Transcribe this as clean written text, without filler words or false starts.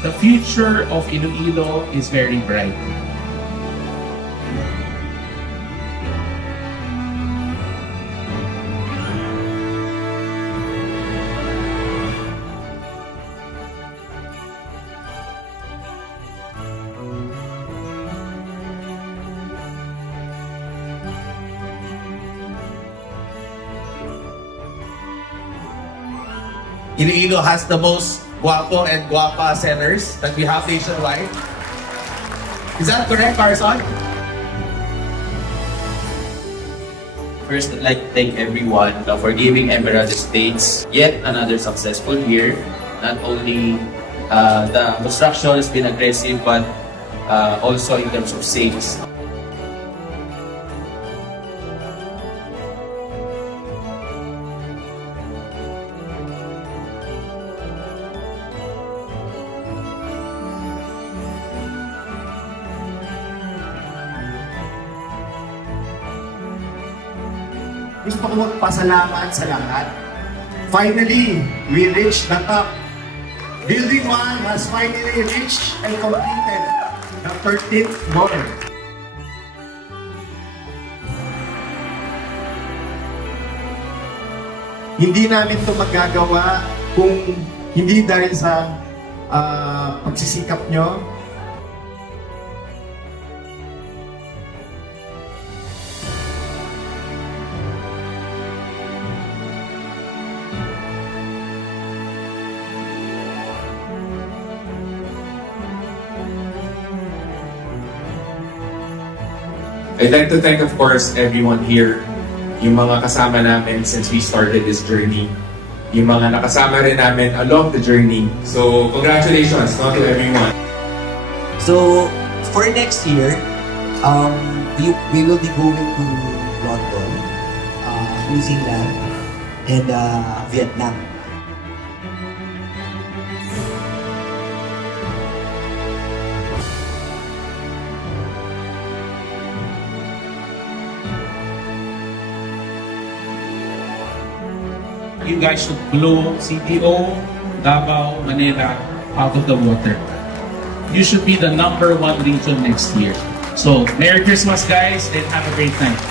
The future of Iloilo is very bright. Iloilo has the most guapo and guapa sellers that we have nationwide. Is that correct, Carson? First, I'd like to thank everyone for giving Emerald Estates yet another successful year. Not only the construction has been aggressive, but also in terms of sales. Gusto ko magpasalamat sa lahat. Finally, we reached the top. Building 1 has finally reached and completed the 13th floor. Hindi namin ito magagawa kung hindi dahil sa pagsisikap nyo. I'd like to thank, of course, everyone here, yung mga kasama namin since we started this journey, yung mga nakasama rin namin along the journey. So, congratulations to everyone. So, for next year, we will be going to London, New Zealand, and Vietnam. You guys should blow CTO, Davao, Manila out of the water. You should be the #1 region next year. So, Merry Christmas, guys, and have a great night.